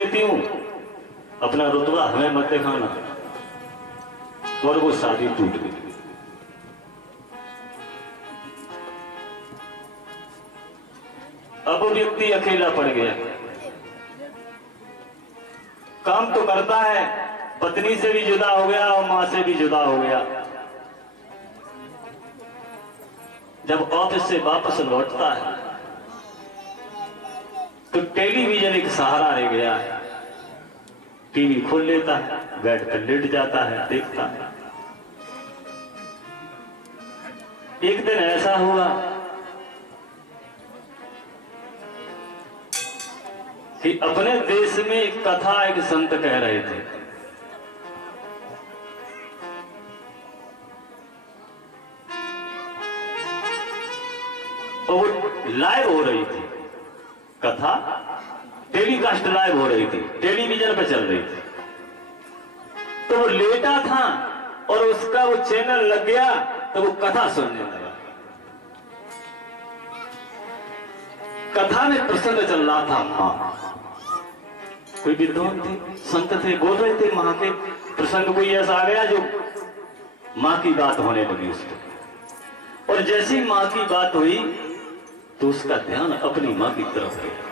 देती हूँ, अपना रुतबा हमें मत दिखाना। और वो शादी टूट गई। अब वो व्यक्ति अकेला पड़ गया। काम तो करता है, पत्नी से भी जुदा हो गया और मां से भी जुदा हो गया। जब ऑफिस से वापस लौटता है तो टेलीविजन एक सहारा रह गया है। टीवी खोल लेता है, बेड पर लेट जाता है, देखता है। एक दिन ऐसा हुआ कि अपने देश में एक कथा एक संत कह रहे थे। और वो लाइव हो रही थी कथा, टेलीकास्ट लाइव हो रही थी, टेलीविजन पे चल रही थी। तो वो लेटा था और उसका वो चैनल लग गया तो वो कथा सुनने लगा। कथा में प्रसंग चल रहा था मां। कोई विद्वान थे, संत थे, बोल रहे थे मां के प्रसंग। कोई ऐसा आ गया जो मां की बात होने लगी उसको। और जैसी मां की बात हुई तो उसका ध्यान अपनी मां की तरफ गया।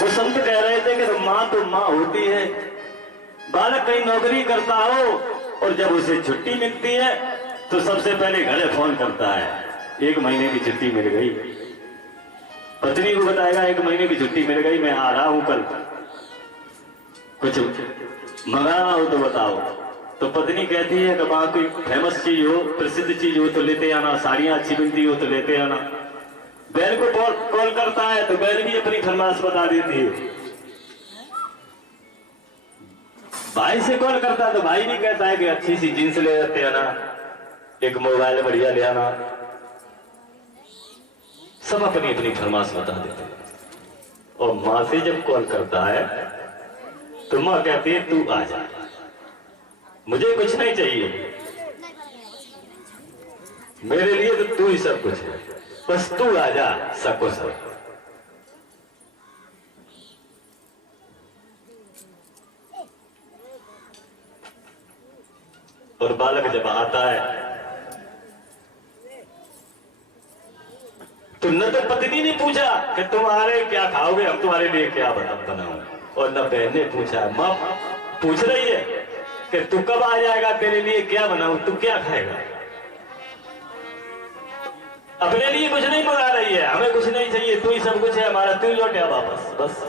वो संत कह रहे थे कि मां तो मां होती है। बालक कहीं नौकरी करता हो और जब उसे छुट्टी मिलती है तो सबसे पहले घरे फोन करता है, 1 महीने की छुट्टी मिल गई। पत्नी को बताएगा 1 महीने की छुट्टी मिल गई, मैं आ रहा हूं कल, कुछ मंगाना हो तो बताओ। तो पत्नी कहती है कि वहां कोई फेमस चीज हो, प्रसिद्ध चीज हो तो लेते आना, साड़ियां अच्छी मिलती हो तो लेते आना। बहन को कॉल करता है तो बहन भी अपनी फरमाइश बता देती है। भाई से कॉल करता है तो भाई भी कहता है कि अच्छी सी जींस ले आते आना, एक मोबाइल बढ़िया ले आना। सब अपनी अपनी फरमाइश बता देते हैं। और मां से जब कॉल करता है तो मां कहती है तू आ जा, मुझे कुछ नहीं चाहिए, मेरे लिए तो तू ही सब कुछ है, बस तू आ जा, सब कुछ है। और बालक जब आता है तो न तो पत्नी ने पूछा कि तुम्हारे क्या खाओगे, हम तुम्हारे लिए क्या बनाऊं, और न बहन ने पूछा। मां पूछ रही है कि तू कब आ जाएगा, तेरे लिए क्या बनाऊं, तू क्या खाएगा। अपने लिए कुछ नहीं मंगा रही है, हमें कुछ नहीं चाहिए, तू ही सब कुछ है हमारा, तू ही लौट आ वापस, बस।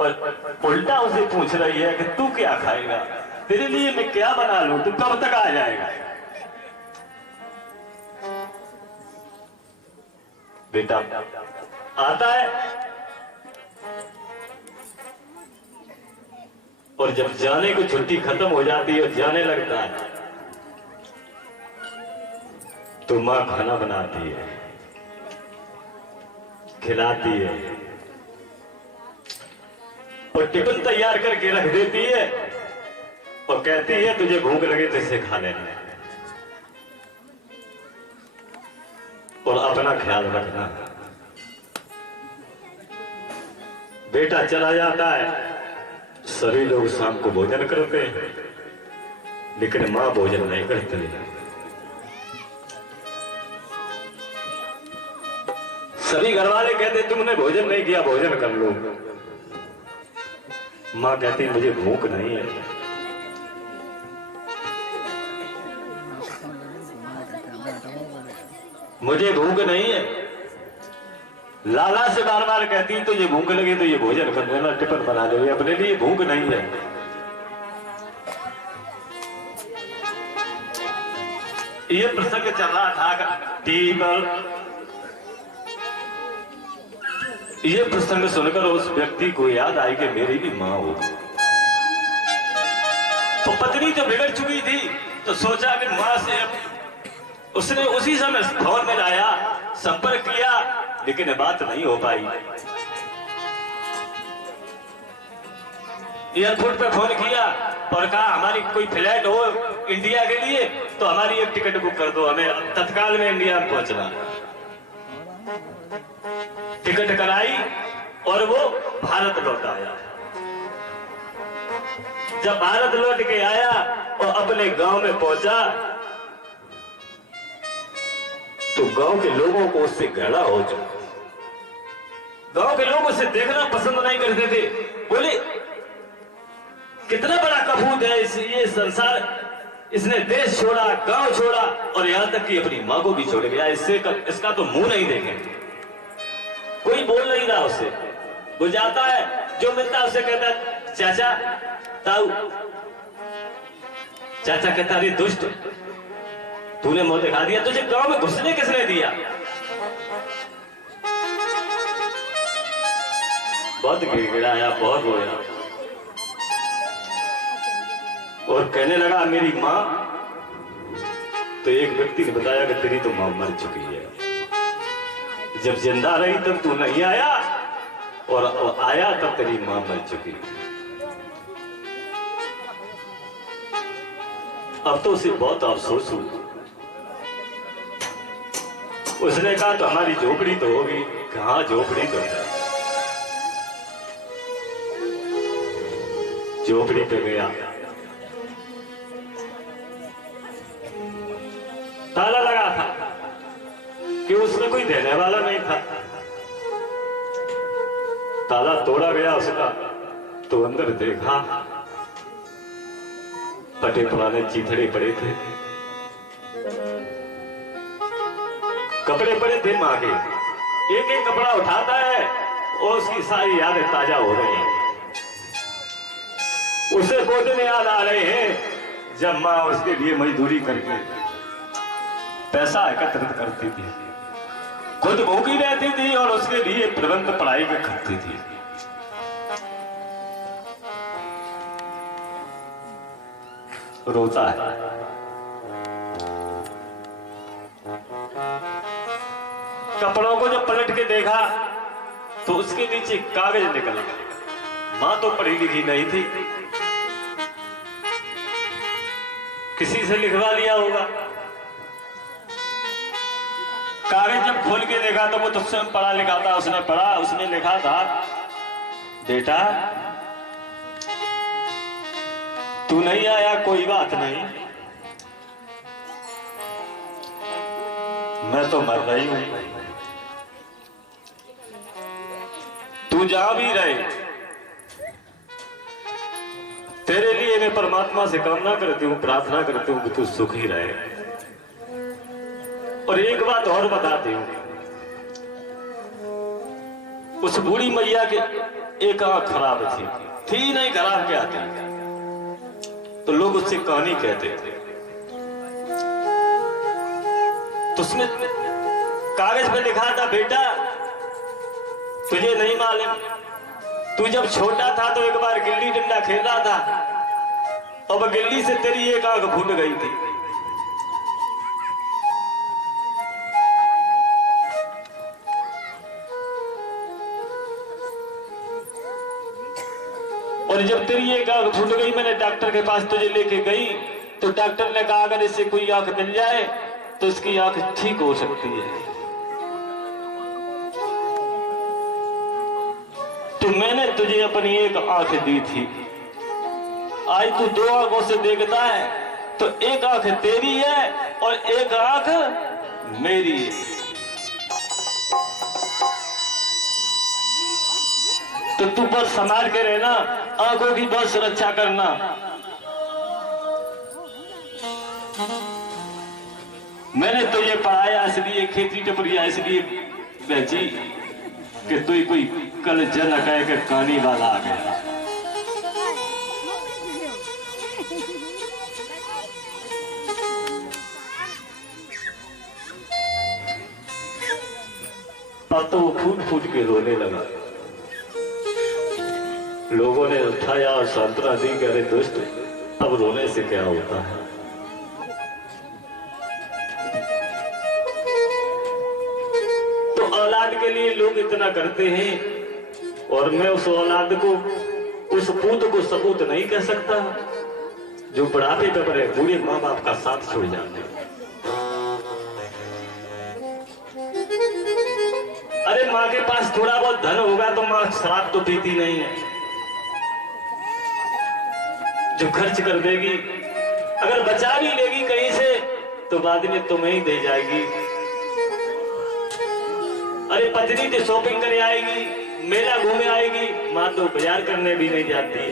और उल्टा उसे पूछ रही है कि तू क्या खाएगा, तेरे लिए मैं क्या बना लूं, तू कब तक आ जाएगा। बेटा आता है और जब जाने को छुट्टी खत्म हो जाती है और जाने लगता है तो मां खाना बनाती है, खिलाती है और टिफिन तैयार करके रख देती है और कहती है तुझे भूख लगे तो इसे खा लेना और अपना ख्याल रखना। बेटा चला जाता है, सभी लोग शाम को भोजन करते हैं लेकिन मां भोजन नहीं करती। सभी घर वाले कहते तुमने भोजन नहीं किया, भोजन कर लो। मां कहती मुझे भूख नहीं है। मुझे भूख नहीं है। लाला से बार बार कहती तो ये भूख लगे तो ये भोजन कर लेना, टिफिन बना ले, अपने लिए भूख नहीं है। ये प्रसंग चल रहा था टीवी पर। ये प्रसंग सुनकर उस व्यक्ति को याद आई कि मेरी भी मां होगी। तो पत्नी तो बिगड़ चुकी थी तो सोचा कि मां से उसने उसी समय फोन में लाया, संपर्क किया, लेकिन बात नहीं हो पाई। एयरपोर्ट पे फोन किया और कहा हमारी कोई फ्लाइट हो इंडिया के लिए तो हमारी एक टिकट बुक कर दो, हमें तत्काल में इंडिया में पहुंचना। टिकट कराई और वो भारत लौट आया। जब भारत लौट के आया और अपने गांव में पहुंचा तो गांव के लोगों को उससे घृणा हो चुका। गांव के लोग उसे देखना पसंद नहीं करते थे। बोले कितना बड़ा कपूत है ये संसार, इसने देश छोड़ा, गांव छोड़ा और यहां तक कि अपनी मां को भी छोड़ गया। इसका तो मुंह नहीं देखेंगे। कोई बोल नहीं रहा उससे। वो जाता है, जो मिलता है उसे कहता है चाचा ताऊ। चाचा कहता अरे दुष्ट, तूने मुंह दिखा दिया, तुझे गांव में घुसने किसने दिया? बहुत गिड़गिड़ाया, बहुत रोया और कहने लगा मेरी मां, तो एक व्यक्ति ने बताया कि तेरी तो मां मर चुकी है। जब जिंदा रही तब तू नहीं आया और आया तब तेरी मां मर चुकी। अब तो उसे बहुत अफसोस हुआ। उसने कहा तो हमारी झोपड़ी तो होगी। कहां झोपड़ी तो है। झोपड़ी पे गया, ताला लगा था कि उसमें कोई देने वाला नहीं था। ताला तोड़ा गया उसका तो अंदर देखा फटे पुराने चीथड़े पड़े थे, कपड़े पड़े थे मां के। एक एक कपड़ा उठाता है और उसकी सारी यादें ताजा हो रही हैं। उसे वो दिन याद आ रहे हैं जब मां उसके लिए मजदूरी करके पैसा एकत्रित करती थी, खुद भूखी रहती थी और उसके लिए प्रबंध पढ़ाई में करती थी। रोता है। कपड़ों को जब पलट के देखा तो उसके नीचे कागज निकला। मां तो पढ़ी लिखी नहीं थी, किसी से लिखवा लिया होगा। कागज जब खोल के देखा तो वो तो स्वयं पढ़ा लिखा था। उसने पढ़ा, उसने लिखा था बेटा तू नहीं आया कोई बात नहीं, मैं तो मर रही हूं। तू जहां भी रहे, तेरे लिए मैं परमात्मा से कामना करती हूं, प्रार्थना करती हूं कि तू सुखी रहे। और एक बात और बताती हूं, उस बूढ़ी मैया के एक आंख खराब थी नहीं, खराब क्या थी, तो लोग उससे कहानी कहते थे। तो उसमें कागज पे लिखा था बेटा तुझे नहीं मालूम, तू जब छोटा था तो एक बार गिल्ली डंडा खेल रहा था और गिल्ली से तेरी एक आंख फूट गई थी। और जब तेरी एक आंख फूट गई, मैंने डॉक्टर के पास तुझे लेके गई तो डॉक्टर ने कहा अगर इससे कोई आंख मिल जाए तो इसकी आंख ठीक हो सकती है। तो मैंने तुझे अपनी एक आंख दी थी, आज तू दो आंखों से देखता है तो एक आंख तेरी है और एक आंख मेरी है। तो तू बस संभाल के रहना, आंखों की बहुत सुरक्षा करना। मैंने तुझे पढ़ाया इसलिए, खेती टपरिया इसलिए बेची कि तू कोई कल जन कह के कहानी वाला आ गया। अब तो वो फूट फूट के रोने लगा। लोगों ने उठाया और सांत्वना दी कि अरे दोस्त अब रोने से क्या होता है। तो औलाद के लिए लोग इतना करते हैं और मैं उस औलाद को, उस पूत को सपूत नहीं कह सकता जो बुढ़ापे पे पड़े बूढ़े माँ बाप का साथ छोड़ जाते। अरे अरे माँ के पास थोड़ा बहुत धन होगा तो माँ शराब तो पीती नहीं है, जो खर्च कर देगी। अगर बचा भी लेगी कहीं से तो बाद में तुम्हें ही दे जाएगी। अरे पत्नी तो शॉपिंग करे आएगी, मेला घूमे आएगी, माँ तो बाजार करने भी नहीं जाती है।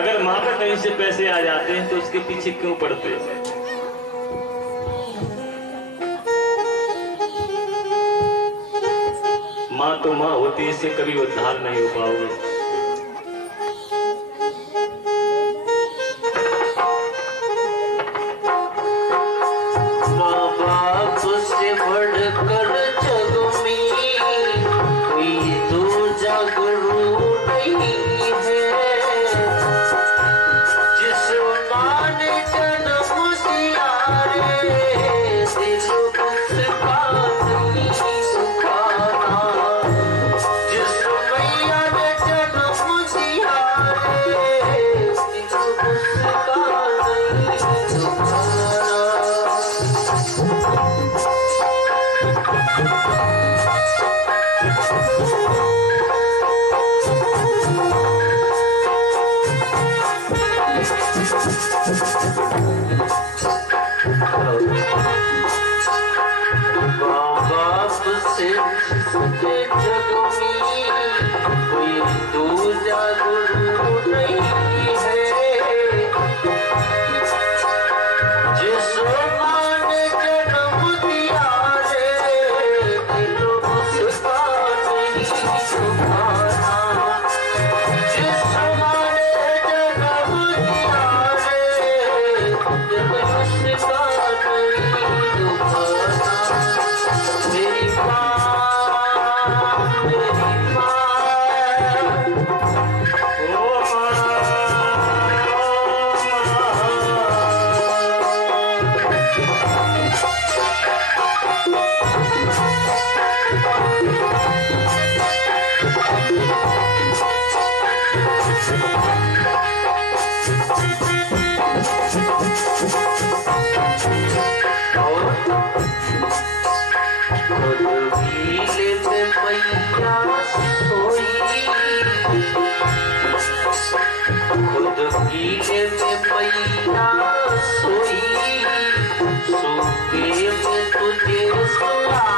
अगर माँ पर कहीं से पैसे आ जाते हैं तो उसके पीछे क्यों पड़ते हैं? माँ तो माँ होती है, इससे कभी उद्धार नहीं हो पाओगे। सोई सूखे में तुझे सुला